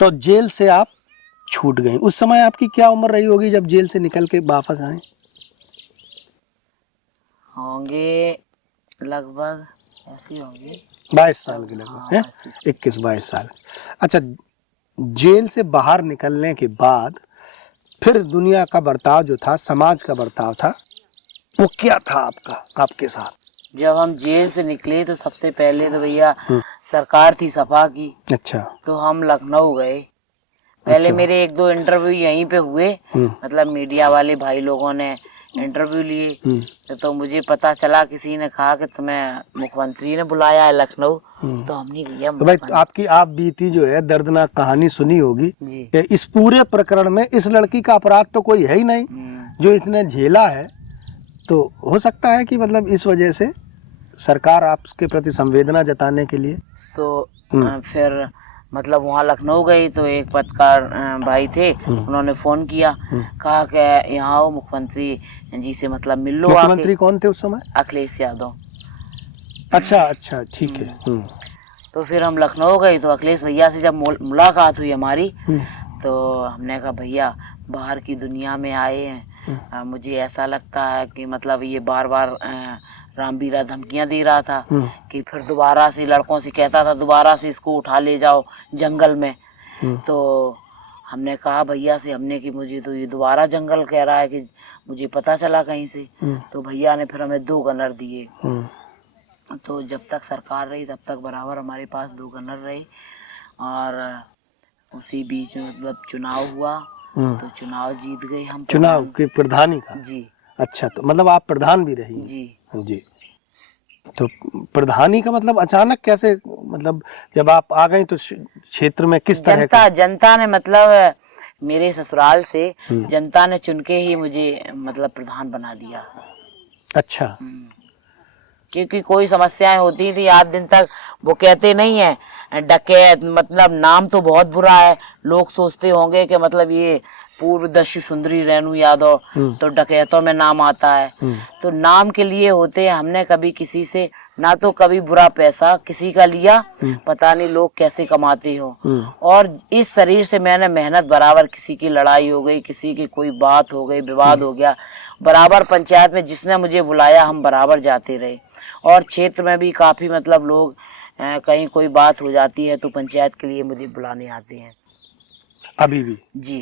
तो जेल से आप छूट गई, उस समय आपकी क्या उम्र रही होगी जब जेल से निकल के वापस आए? होंगे लगभग ऐसी होंगी 22 साल के लगभग है, 21-22 साल। अच्छा, जेल से बाहर निकलने के बाद फिर दुनिया का बर्ताव जो था, समाज का बर्ताव था, वो क्या था आपका, आपके साथ? जब हम जेल से निकले तो सबसे पहले तो भैया सरकार थी सपा की। अच्छा। तो हम लखनऊ गए। पहले अच्छा। मेरे 1-2 इंटरव्यू यहीं पे हुए, मतलब मीडिया वाले भाई लोगों ने इंटरव्यू लिए। तो मुझे पता चला, किसी ने कहा कि तुम्हें मुख्यमंत्री ने बुलाया है लखनऊ। तो हमने भैया तो भाई आपकी आप बीती जो है दर्दनाक कहानी सुनी होगी कि इस पूरे प्रकरण में इस लड़की का अपराध तो कोई है ही नहीं जो इसने झेला है। तो हो सकता है कि मतलब इस वजह से सरकार आपके प्रति संवेदना जताने के लिए फिर मतलब वहाँ लखनऊ गई तो एक पत्रकार भाई थे, उन्होंने फोन किया, कहा कि यहाँ आओ मुख्यमंत्री जी से मतलब मिल लो। मुख्यमंत्री कौन थे उस समय? अखिलेश यादव। अच्छा अच्छा, ठीक है। तो फिर हम लखनऊ गए तो अखिलेश भैया से जब मुलाकात हुई हमारी, तो हमने कहा भैया बाहर की दुनिया में आए हैं, मुझे ऐसा लगता है कि मतलब ये बार बार रामवीरा धमकियां दे रहा था कि फिर दोबारा से लड़कों से कहता था दोबारा से इसको उठा ले जाओ जंगल में। तो हमने कहा भैया से हमने कि मुझे तो ये दोबारा जंगल कह रहा है कि मुझे पता चला कहीं से। तो भैया ने फिर हमें 2 गनर दिए। तो जब तक सरकार रही तब तक बराबर हमारे पास 2 गनर रहे। और उसी बीच में मतलब चुनाव हुआ तो चुनाव जीत गए हम। चुनाव के प्रधानी का? जी। अच्छा, तो मतलब आप प्रधान भी रही? जी जी। तो प्रधानी का मतलब अचानक कैसे, मतलब जब आप आ गई तो क्षेत्र में किस तरह का? जनता ने मतलब मेरे ससुराल से जनता ने चुन के ही मुझे मतलब प्रधान बना दिया। अच्छा। क्योंकि कोई समस्याएं होती थी 8 दिन तक, वो कहते नहीं है डकैत, मतलब नाम तो बहुत बुरा है, लोग सोचते होंगे कि मतलब ये पूर्वदस्यु सुंदरी रेणु यादव तो डकैतों में नाम आता है। तो नाम के लिए होते हैं, हमने कभी किसी से ना तो कभी बुरा पैसा किसी का लिया, पता नहीं लोग कैसे कमाते हो। और इस शरीर से मैंने मेहनत बराबर, किसी की लड़ाई हो गई, किसी की कोई बात हो गई, विवाद हो गया, बराबर पंचायत में जिसने मुझे बुलाया हम बराबर जाते रहे। और क्षेत्र में भी काफी मतलब लोग कहीं कोई बात हो जाती है तो पंचायत के लिए मुझे बुलाने आते हैं अभी भी? जी।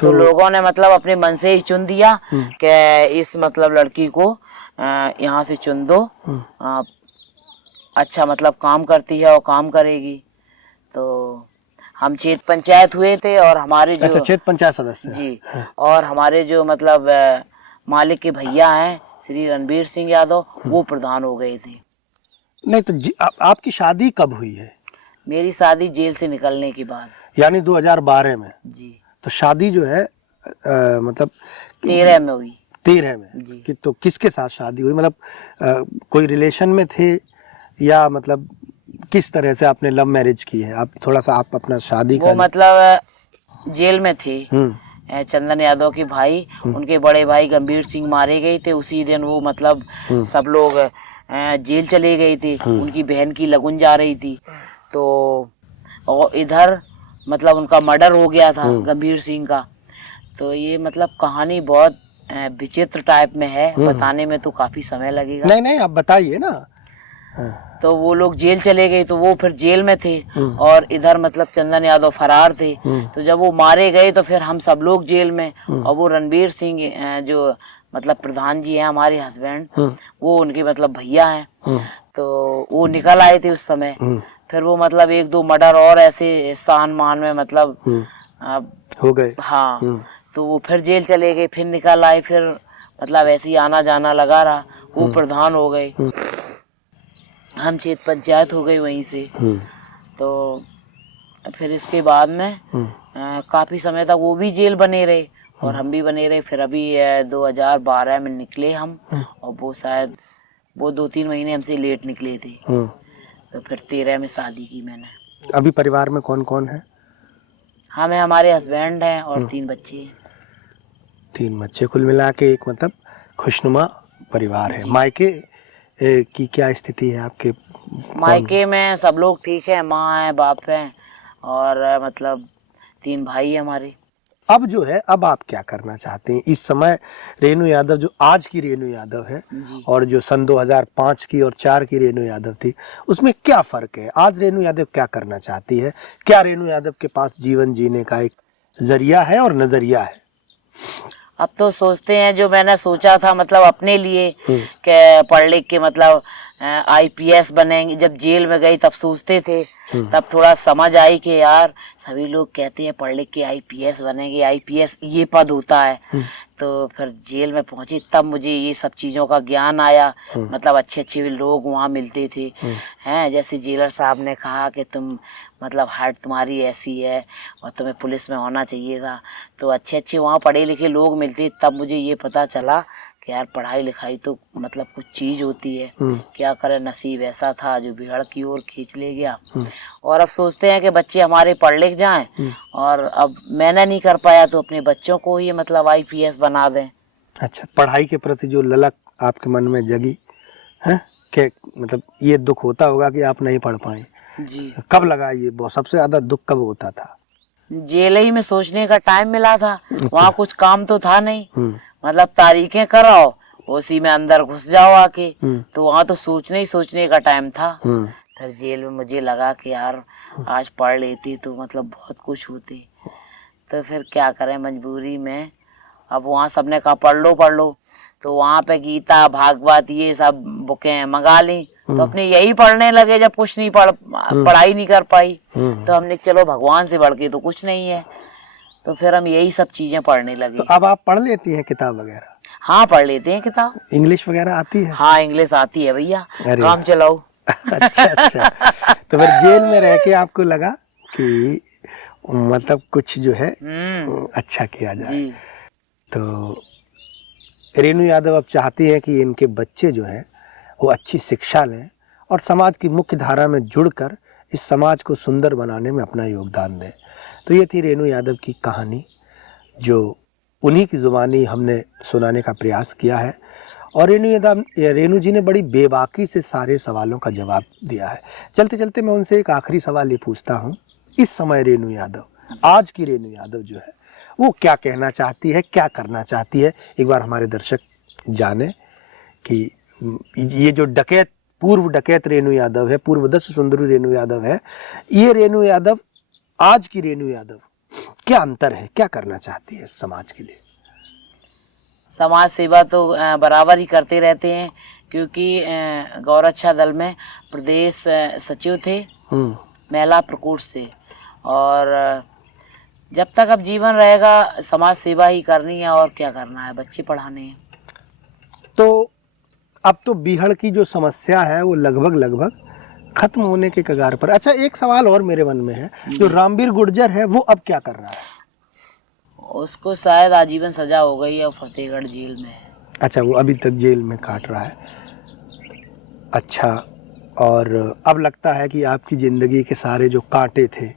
तो लोगों ने मतलब अपने मन से ही चुन दिया कि इस मतलब लड़की को यहाँ से चुन दो, अच्छा मतलब काम करती है और काम करेगी। तो हम क्षेत्र पंचायत हुए थे और हमारे जो क्षेत्र पंचायत सदस्य जी, और हमारे जो मतलब मालिक के भैया हैं श्री रणबीर सिंह यादव, वो प्रधान हो गए थे। नहीं तो आपकी शादी कब हुई है? मेरी शादी जेल से निकलने के बाद, यानी 2012 में? जी। तो शादी जो है मतलब 13 में हुई। 13 में जी। कि तो किसके साथ शादी हुई, मतलब कोई रिलेशन में थे या मतलब किस तरह से आपने लव मैरिज की है? आप थोड़ा सा आप अपना शादी वो मतलब जेल में थे चंदन यादव के भाई, उनके बड़े भाई गंभीर सिंह मारे गए थे उसी दिन। वो मतलब सब लोग जेल चले गए थे, उनकी बहन की लगन जा रही थी। तो और इधर मतलब उनका मर्डर हो गया था गंभीर सिंह का। तो ये मतलब कहानी बहुत विचित्र टाइप में है, बताने में तो काफी समय लगेगा। नहीं नहीं, आप बताइए ना। तो वो लोग जेल चले गए तो वो फिर जेल में थे और इधर मतलब चंदन यादव फरार थे। तो जब वो मारे गए तो फिर हम सब लोग जेल में, और वो रणबीर सिंह जो मतलब प्रधान जी हैं हमारे हस्बैंड, वो उनके मतलब भैया हैं। तो वो निकल आए थे उस समय। फिर वो मतलब 1-2 मर्डर और ऐसे स्थान मान में मतलब हो गए। हाँ। तो वो फिर जेल चले गए, फिर निकल आए, फिर मतलब ऐसे ही आना जाना लगा रहा। वो प्रधान हो गए, हम क्षेत्र पंचायत हो गई वहीं से। तो फिर इसके बाद में काफी समय तक वो भी जेल बने रहे और हम भी बने रहे। फिर अभी 2012 में निकले हम, और वो शायद वो 2-3 महीने हमसे लेट निकले थे। तो फिर 13 में शादी की मैंने। अभी परिवार में कौन कौन है? हमें हमारे हस्बैंड हैं और 3 बच्चे। 3 बच्चे, कुल मिला के एक मतलब खुशनुमा परिवार है। मायके की क्या स्थिति है आपके? मायके में सब लोग ठीक है, माँ है, बाप है, और मतलब 3 भाई है हमारे। अब जो है, अब आप क्या करना चाहते हैं इस समय? रेणु यादव जो आज की रेणु यादव है जी। और जो सन 2005 की और 4 की रेणु यादव थी, उसमें क्या फर्क है? आज रेणु यादव क्या करना चाहती है? क्या रेणु यादव के पास जीवन जीने का एक जरिया है और नजरिया है? अब तो सोचते हैं, जो मैंने सोचा था मतलब अपने लिए कि पढ़ लिख के मतलब आईपीएस बनेंगे, जब जेल में गई तब सोचते थे, तब थोड़ा समझ आई कि यार सभी लोग कहते हैं पढ़ लिख के आईपीएस बनेंगे, आईपीएस ये पद होता है। तो फिर जेल में पहुंची तब मुझे ये सब चीज़ों का ज्ञान आया। मतलब अच्छे अच्छे लोग वहाँ मिलते थे हैं, जैसे जेलर साहब ने कहा कि तुम मतलब हार्ट तुम्हारी ऐसी है और तुम्हें पुलिस में होना चाहिए था। तो अच्छे अच्छे वहाँ पढ़े लिखे लोग मिलते, तब मुझे ये पता चला कि यार पढ़ाई लिखाई तो मतलब कुछ चीज़ होती है। क्या करे, नसीब ऐसा था जो बिगड़ की ओर खींच ले गया। और अब सोचते हैं कि बच्चे हमारे पढ़ लिख जाएं, और अब मैंने नहीं कर पाया तो अपने बच्चों को ही मतलब आईपीएस बना दें। अच्छा, पढ़ाई के प्रति जो ललक आपके मन में जगी है, कि मतलब ये दुख होता होगा कि आप नहीं पढ़ पाए? जी। कब लगा ये बहुत सबसे ज्यादा दुख कब होता था? जेल ही में सोचने का टाइम मिला था। वहाँ कुछ काम तो था नहीं, मतलब तारीखें कराओ उसी में अंदर घुस जाओ आके। तो वहाँ तो सोचने का टाइम था। फिर जेल में मुझे लगा कि यार आज पढ़ लेती तो मतलब बहुत कुछ होती। तो फिर क्या करें, मजबूरी में अब वहाँ सबने कहा पढ़ लो, तो वहाँ पे गीता भागवत ये सब बुकें मंगा ली, तो अपने यही पढ़ने लगे। जब कुछ नहीं पढ़ाई नहीं कर पाई तो हमने चलो भगवान से बढ़ के तो कुछ नहीं है, तो फिर हम यही सब चीजें पढ़ने लगे। तो अब आप पढ़ लेती हैं किताब वगैरह? हाँ, पढ़ लेते हैं किताब। इंग्लिश वगैरह आती है? हाँ, इंग्लिश आती है भैया, काम चलाओ। अच्छा। तो फिर जेल में रह के आपको लगा कि मतलब कुछ जो है अच्छा किया जाए। तो रेणु यादव अब चाहती है कि इनके बच्चे जो हैं वो अच्छी शिक्षा लें और समाज की मुख्य धारा में जुड़कर इस समाज को सुंदर बनाने में अपना योगदान दें। तो ये थी रेणु यादव की कहानी, जो उन्हीं की ज़ुबानी हमने सुनाने का प्रयास किया है। और रेणु जी ने बड़ी बेबाकी से सारे सवालों का जवाब दिया है। चलते चलते मैं उनसे एक आखिरी सवाल ये पूछता हूँ, इस समय रेणु यादव, आज की रेणु यादव जो है वो क्या कहना चाहती है, क्या करना चाहती है? एक बार हमारे दर्शक जाने कि ये जो पूर्व डकैत रेणु यादव है, पूर्वदस्यु सुंदरी रेणु यादव है, ये रेणु यादव, आज की रेणु यादव, क्या अंतर है, क्या करना चाहती है समाज के लिए? समाज सेवा तो बराबर ही करते रहते हैं, क्योंकि गौरक्षा दल में प्रदेश सचिव थे महिला प्रकोष्ठ से, और जब तक अब जीवन रहेगा समाज सेवा ही करनी है, और क्या करना है, बच्चे पढ़ाने हैं। तो अब तो बीहड़ की जो समस्या है वो लगभग खत्म होने के कगार पर। अच्छा, एक सवाल और मेरे मन में है, जो रामवीर गुर्जर है वो अब क्या कर रहा है? उसको शायद आजीवन सजा हो गई है, फतेहगढ़ जेल में है। अच्छा, वो अभी तक जेल में काट रहा है। अच्छा, और अब लगता है कि आपकी ज़िंदगी के सारे जो कांटे थे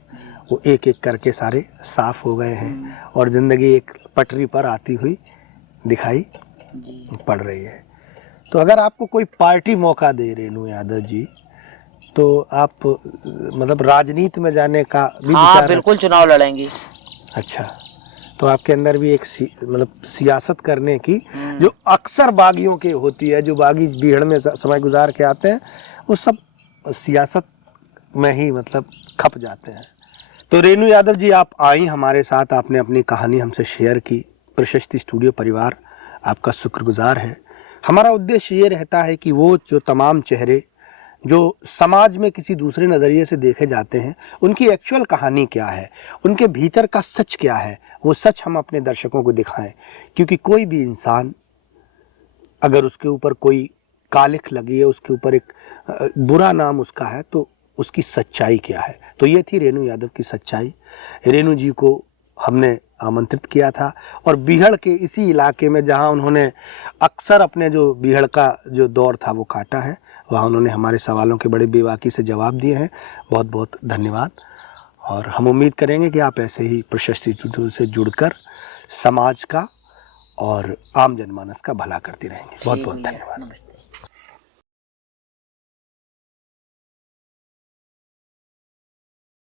वो एक एक करके सारे साफ हो गए हैं और ज़िंदगी एक पटरी पर आती हुई दिखाई पड़ रही है। तो अगर आपको कोई पार्टी मौका दे रेणु यादव जी, तो आप मतलब राजनीति में जाने का भी विचार? बिल्कुल, चुनाव लड़ेंगे। अच्छा, तो आपके अंदर भी एक मतलब सियासत करने की, जो अक्सर बागियों के होती है, जो बागी बीहड़ में समय गुजार के आते हैं, वो सब सियासत में ही मतलब खप जाते हैं। तो रेणु यादव जी, आप आई हमारे साथ, आपने अपनी कहानी हमसे शेयर की। प्रशस्ति स्टूडियो परिवार आपका शुक्रगुजार है। हमारा उद्देश्य ये रहता है कि वो जो तमाम चेहरे जो समाज में किसी दूसरे नज़रिए से देखे जाते हैं, उनकी एक्चुअल कहानी क्या है, उनके भीतर का सच क्या है, वो सच हम अपने दर्शकों को दिखाएं। क्योंकि कोई भी इंसान अगर उसके ऊपर कोई कालिख लगी है, उसके ऊपर एक बुरा नाम उसका है, तो उसकी सच्चाई क्या है। तो ये थी रेणु यादव की सच्चाई। रेणु जी को हमने आमंत्रित किया था और बीहड़ के इसी इलाके में जहां उन्होंने अक्सर अपने जो बीहड़ का जो दौर था वो काटा है, वहां उन्होंने हमारे सवालों के बड़े बेबाकी से जवाब दिए हैं। बहुत बहुत धन्यवाद। और हम उम्मीद करेंगे कि आप ऐसे ही प्रशस्ति स्टूडियो से जुड़कर समाज का और आम जनमानस का भला करती रहेंगे। बहुत बहुत धन्यवाद।